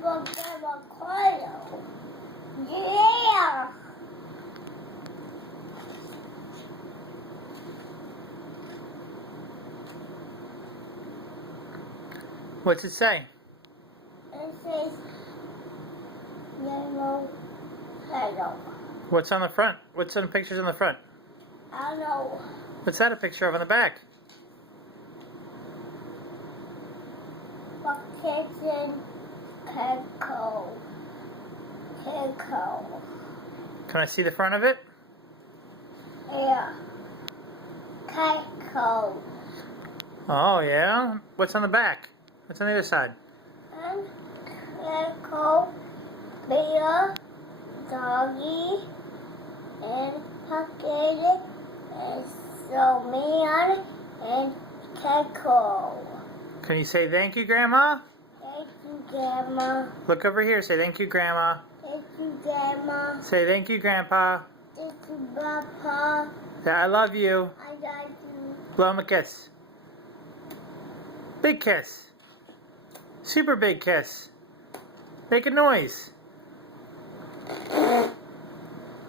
for Grandma Carlo. Yeah. What's it say? It says Grandma Carlo. What's on the front? What's on the pictures on the front? I know. What's that a picture of on the back? Buckets and Keiko. Keiko. Can I see the front of it? Yeah. Keiko. Oh, yeah? What's on the back? What's on the other side? And Keiko, Bear, Doggy, and Bucket, and Snowman, and Keiko. Can you say thank you, Grandma? Thank you, Grandma. Look over here. Say thank you, Grandma. Thank you, Grandma. Say thank you, Grandpa. Thank you, Papa. Say I love you. I got you. Blow him a kiss. Big kiss. Super big kiss. Make a noise.